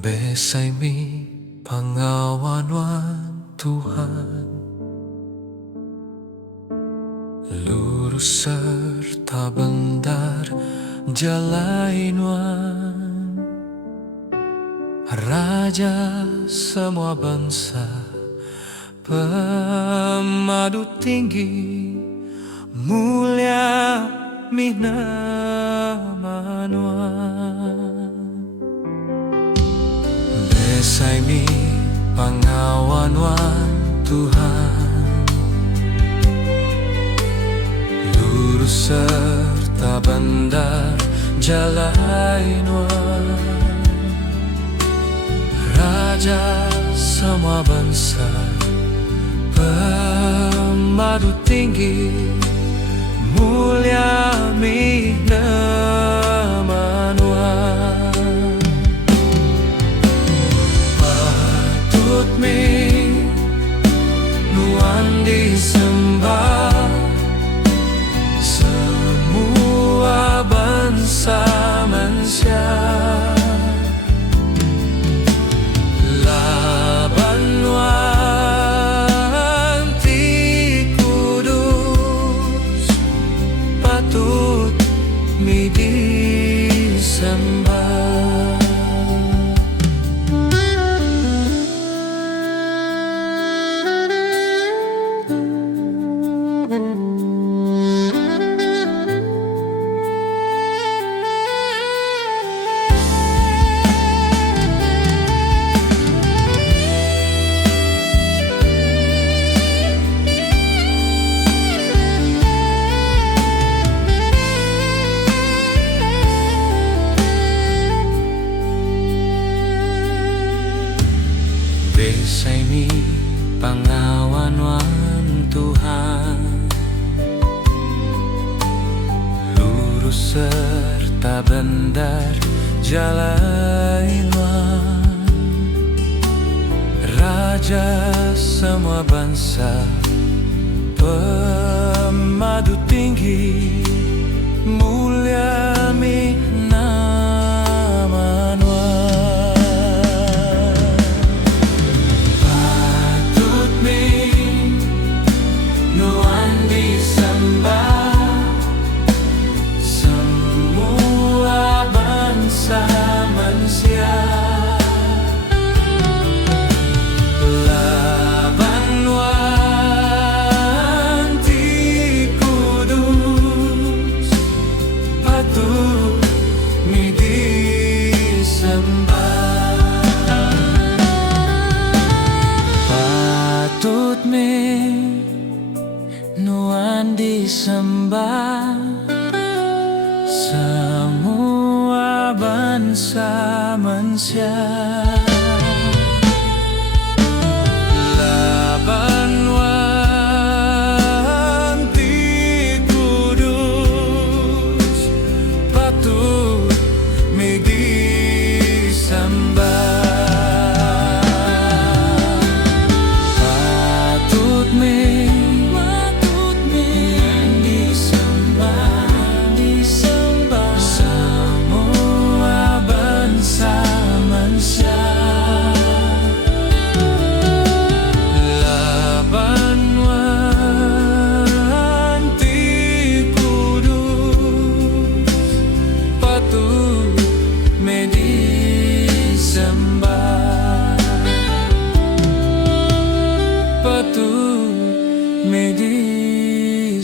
Besaimi pangawan-wan Tuhan, lurus serta benar jalainuan. Raja semua bangsa, pemadu tinggi, mulia minamanuan. Besaimi pangawan-wan Tuhan, lurus serta benar jalainuan. Raja semua bangsa, pemadu tinggi, mulia minamanuan. Patut nuan disembah semua bangsa manusia. Patut mi disembah. Besaimi pangawan-wan Tuhan, lurus serta benar jalainuan. Raja semua bangsa, pemadu tinggi, mulia minamanuan. Patut nuan disembah semua bangsa manusia. Laban ti kudus patut mi disembah. Patut mi disembah.